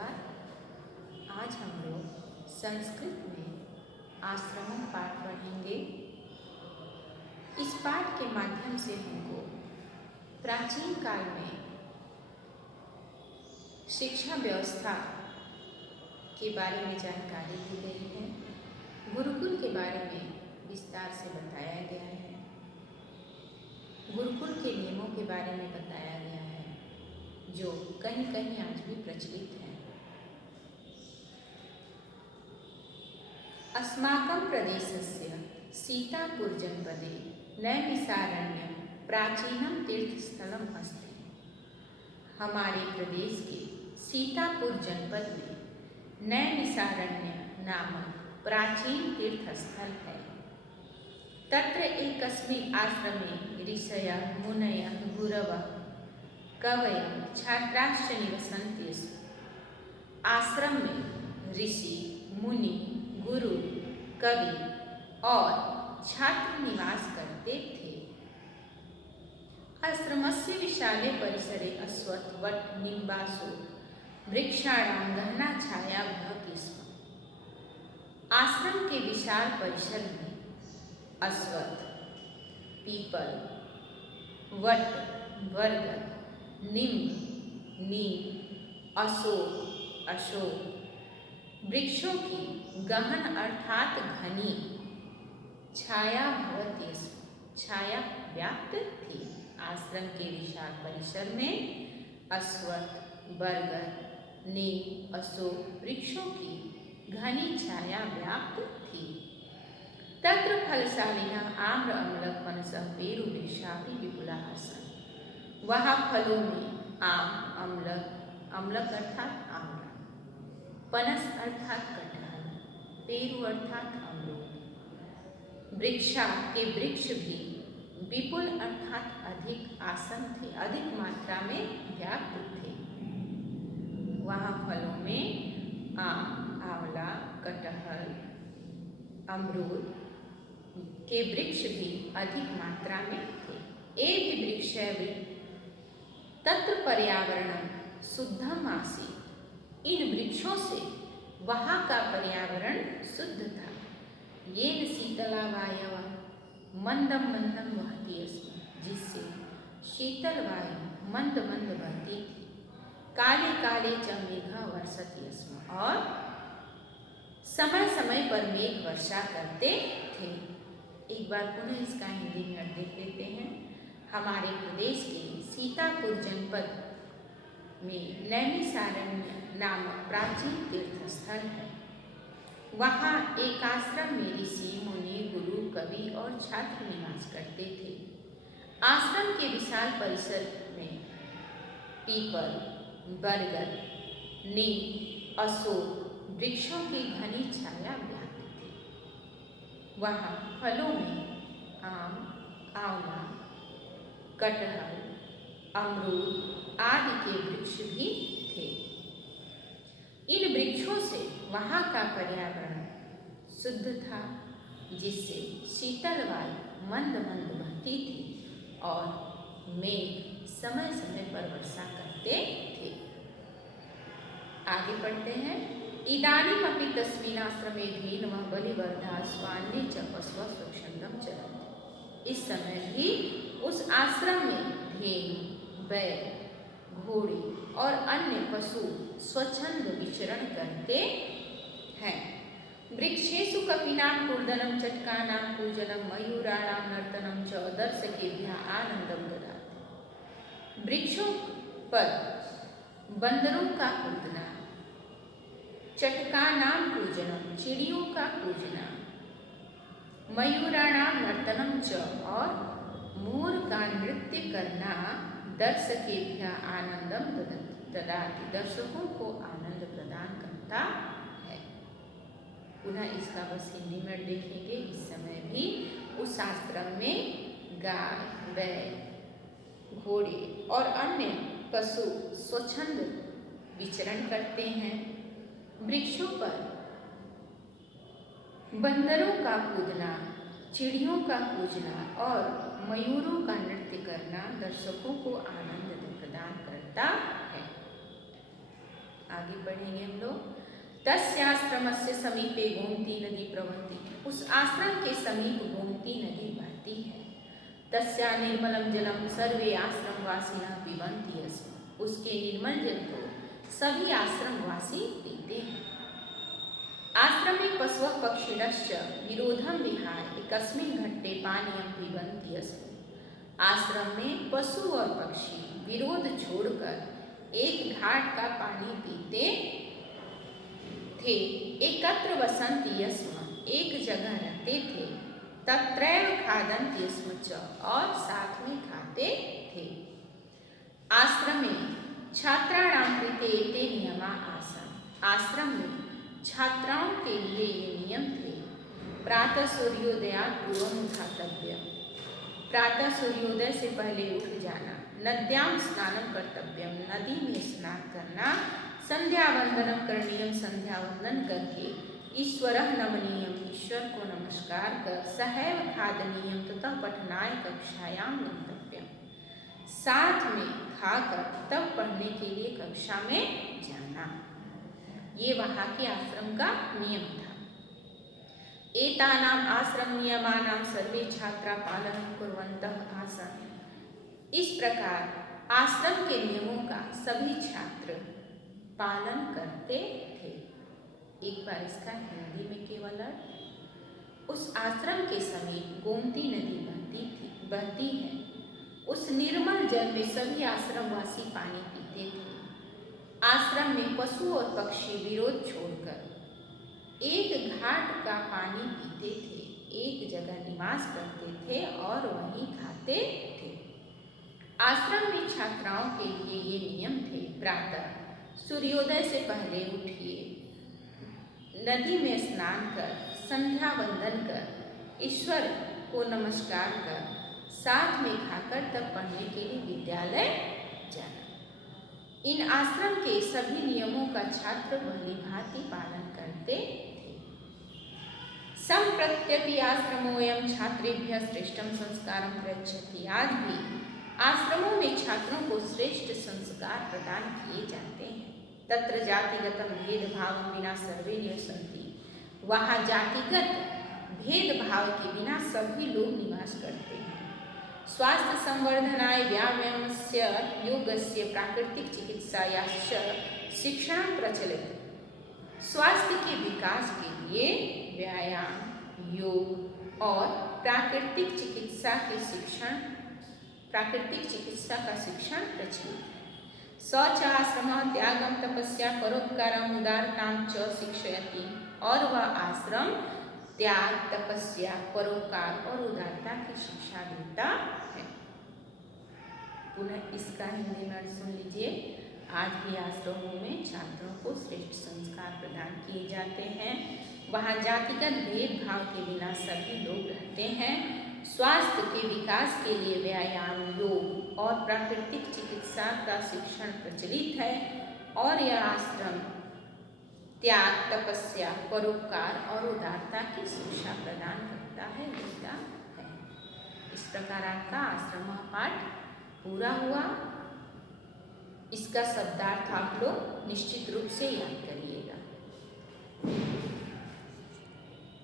नमस्कार। आज हम लोग संस्कृत में आश्रमण पाठ पढ़ेंगे। इस पाठ के माध्यम से हमको प्राचीन काल में शिक्षा व्यवस्था के बारे में जानकारी दी गई है। गुरुकुल के बारे में विस्तार से बताया गया है। गुरुकुल के नियमों के बारे में बताया गया है, जो कहीं कहीं आज भी प्रचलित है। अस्माकं प्रदेशस्य सीतापुर जनपदे नैमिषारण्यं प्राचीनम तीर्थस्थलम अस्ति। हमारे प्रदेश के सीतापुर जनपद में नैमिषारण्य नामक प्राचीन तीर्थस्थल है। तत्र एकस्मिन् आश्रमे ऋषयः मुनयः गुरवः कवयः छात्राश्च निवसन्ति स्म। आश्रम में ऋषि, मुनि, गुरु, कवि और छात्र निवास करते थे। आश्रमस्य विशाले परिसरे अश्वत्थ, वट, निम्बासु वृक्षाणां गहना छाया भवति स्म। आश्रम के विशाल परिसर में अश्वत्थ, पीपल, वट, बरगद, नीम, अशोक वृक्षों की गहन अर्थात घनी छाया भवति स्म, छाया व्याप्त थी। आश्रम के विशाल परिसर में अश्वत्थ, बरगद, नीम, अशोक वृक्षों की घनी छाया व्याप्त थी। तत्र फलशालिनः आम्र अम्ल पनसः पेरु वृक्षापि विपुलाः सन्। वहाँ फलों में आम, अम्लक अर्थात आम्र, पनस अर्थात कटहल, पेरु अर्थात अमरूद, वृक्षा के वृक्ष भी विपुल अर्थात अधिक आसन थे, अधिक मात्रा में व्याप्त थे। वहाँ फलों में आम, आंवला, कटहल, अमरूद के वृक्ष भी अधिक मात्रा में थे। एवं वृक्ष तत्र पर्यावरण शुद्धम आसीत्। इन वृक्षों से वहाँ का पर्यावरण शुद्ध था। येन शीतला वायवः मंदम मंदम वहती स्म, जिससे शीतल वायु मंद मंद बहती थी। काले काले च मेघः वर्षति स्म, और समय समय पर मेघ वर्षा करते थे। एक बार पुनः इसका हिंदी में अर्थ देख लेते हैं। हमारे प्रदेश के सीतापुर जनपद में नैमिषारण्य नामक प्राचीन तीर्थस्थल है। वहाँ एक आश्रम में ऋषि, मुनि, गुरु, कवि और छात्र निवास करते थे। आश्रम के विशाल परिसर में पीपल, बरगद, नीम, अशोक वृक्षों की घनी छाया व्याप्त थी। वहाँ फलों में आम, आंवला, कटहल, अमरूद आदि के वृक्ष भी थे। इन वृक्षों से वहाँ का पर्यावरण शुद्ध था, जिससे शीतल वायु मंद मंद बहती थी और मेघ समय समय पर वर्षा करते थे। आगे पढ़ते हैं। इदानीमपि तस्मिन् आश्रमे धेनवः बलिवर्धा स्वान्ये च पशवः स्वच्छन्दं चरन्ति। इस समय भी उस आश्रम में धेनु, बैल, घोड़े और अन्य पशु स्वच्छंद विचरण करते हैं। वृक्षेषु कपीनां कूर्दनं, चटकानां कूजनं, मयूराणां नर्तनं च दर्शकेभ्यः आनंदं ददाति। वृक्षों पर बंदरों का कूदना, चटकानां कूजनं चिड़ियों का कूजना, मयूराणां नर्तनं च और मोर का नृत्य करना दर्शकेभ्यः आनंदम ददाति, दर्शकों को आनंद प्रदान करता है। पुनः इसका बस हिंदी में देखेंगे। इस समय भी उस आश्रम में गाय, बैल, घोड़े और अन्य पशु स्वच्छंद विचरण करते हैं। वृक्षों पर बंदरों का कूदना, चिड़ियों का कूजना और मयूरों का नृत्य करना दर्शकों को आनंद प्रदान करता है। आगे पढ़ेंगे हम लोग। तस्याश्रमस्य समीपे गोमती नदी प्रवहति, उस आश्रम के समीप गोमती नदी बहती है। तस्या निर्मलम जलम सर्वे आश्रमवासिनः पिबन्ति स्म, उसके निर्मल जल को सभी आश्रमवासी पीते हैं। आश्रमे पशवः पक्षिणश्च विरोधं विहाय एकस्मिन् घट्टे पानीयं पिबन्ति स्म, आश्रम में पशु और पक्षी विरोध छोड़कर एक घाट का पानी पीते थे। एकत्र वसन्ति स्म, एक जगह रहते थे। तत्रैव खादन्ति स्म च, और साथ में खाते थे। आश्रमे छात्राणां कृते एते नियमा आसन्, आश्रम में छात्राओं के लिए ये नियम थे। प्रातः सूर्योदयात् पूर्वम् उत्थातव्यम्, प्रातः सूर्योदय से पहले उठ जाना। नद्यां स्नानं कर्तव्यम्, नदी में स्नान करना। संध्या वंदनम करणीयम, संध्या वंदन करके ईश्वरः नमनीयम, ईश्वर को नमस्कार कर। सहैव खादनीयम ततः पठनाय कक्षायां गन्तव्यम्, साथ में खाकर तब पढ़ने के लिए कक्षा में जाना। ये वहाँ के आश्रम का नियम था। एतानाम् आश्रम नियमानां सर्वे छात्रा पालनं कुर्वन्तः आसन्, इस प्रकार आश्रम के नियमों का सभी छात्र पालन करते थे। एक बार इसका हिंदी में केवल अर्थ। उस आश्रम के समीप गोमती नदी बहती है। उस निर्मल जल में सभी आश्रमवासी पानी पीते थे। आश्रम में पशु और पक्षी विरोध छोड़कर एक घाट का पानी पीते थे, एक जगह निवास करते थे और वहीं खाते थे। आश्रम में छात्राओं के लिए ये नियम थे। प्रातः सूर्योदय से पहले उठिए, नदी में स्नान कर, संध्या वंदन कर, ईश्वर को नमस्कार कर, साथ में खाकर तब पढ़ने के लिए विद्यालय जाना। इन आश्रम के सभी नियमों का छात्र भली भांति पालन करते थे। संप्रत्यपि आश्रमोऽयं छात्रेभ्यः श्रेष्ठं संस्कारं प्रयच्छति, आज भी आश्रमों में छात्रों को श्रेष्ठ संस्कार प्रदान किए जाते हैं। तत्र जातिगतं भेदभावं विना सर्वे निवसन्ति, वहाँ जातिगत भेदभाव के बिना सभी लोग निवास करते हैं। स्वास्थ्य संवर्धनाय व्यायामस्य योगस्य प्राकृतिक चिकित्सायाश्च शिक्षणं प्रचलित, स्वास्थ्य के विकास के लिए व्यायाम, योग और प्राकृतिक चिकित्सा का शिक्षण प्रचलित है। स च आश्रमः त्यागं तपस्या परोपकारं उदारतां च शिक्षयति, और वह आश्रम त्याग, तपस्या, परोपकार और उदारता की शिक्षा देता है। पुनः इसका हिंदी में अर्थ सुन लीजिए। आज भी आश्रमों में छात्रों को श्रेष्ठ संस्कार प्रदान किए जाते हैं। वहाँ जातिगत भेदभाव के बिना सभी लोग रहते हैं। स्वास्थ्य के विकास के लिए व्यायाम, योग और प्राकृतिक चिकित्सा का शिक्षण प्रचलित है, और यह आश्रम त्याग, तपस्या, परोपकार और उदारता की शिक्षा प्रदान करता है, देता है। इस प्रकार आपका आश्रम पाठ पूरा हुआ। इसका शब्दार्थ आप लोग निश्चित रूप से याद करिए।